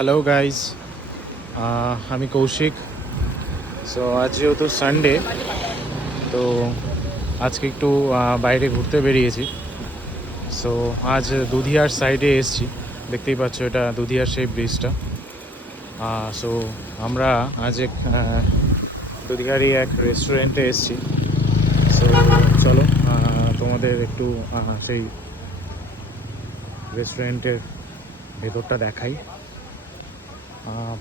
Hello guys, আমি Kaushik. So আজ যেহেতু সানডে, তো আজকে একটু বাইরে ঘুরতে বেরিয়েছি। সো আজ দুধিয়ার সাইডে এসছি, দেখতেই পাচ্ছ এটা দুধিয়ার সেই ব্রিজটা। সো আমরা আজ দুধিয়ারই এক রেস্টুরেন্টে এসছি। সো চলো তোমাদের একটু সেই রেস্টুরেন্টের ভেতরটা দেখাই।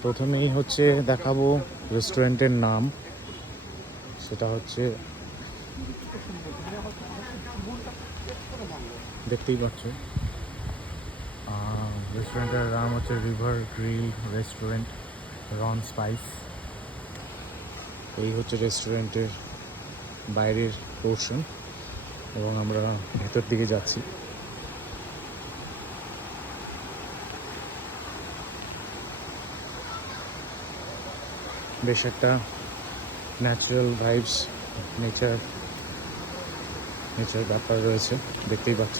প্রথমেই হচ্ছে দেখাবো রেস্টুরেন্টের নাম, সেটা হচ্ছে দেখতেই পাচ্ছ। রেস্টুরেন্টের নাম হচ্ছে রিভার গ্রিল রেস্টুরেন্ট রন স্পাইস। এই হচ্ছে রেস্টুরেন্টের বাইরের পোর্শন এবং আমরা ভেতর দিকে যাচ্ছি। বেশ একটা ন্যাচারাল ভাইবস, নেচার ব্যাপার রয়েছে, দেখতেই পাচ্ছ।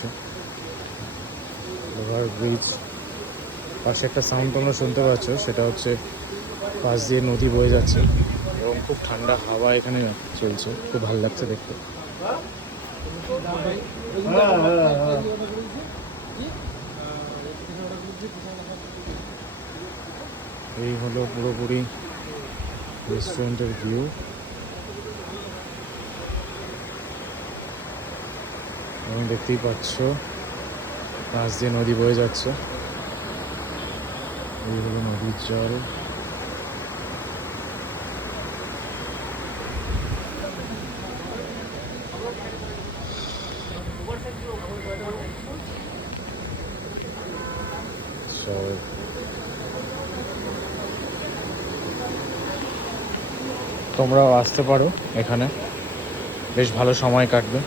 রিভার ব্রিজ পাশে একটা সাউন্ড তোমরা শুনতে পাচ্ছ, সেটা হচ্ছে পাশ দিয়ে নদী বয়ে যাচ্ছে এবং খুব ঠান্ডা হাওয়া এখানে চলছে, খুব ভালো লাগছে দেখতে। এই হলো পুরোপুরি রেস্টুরেন্টের ভিউ। এবং দেখতেই পাচ্ছ পাশ দিয়ে নদী বয়ে যাচ্ছে, এই হলো নদীর জল। তোমরাও আসতে পারো, এখানে বেশ ভালো সময় কাটবে।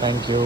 Thank you.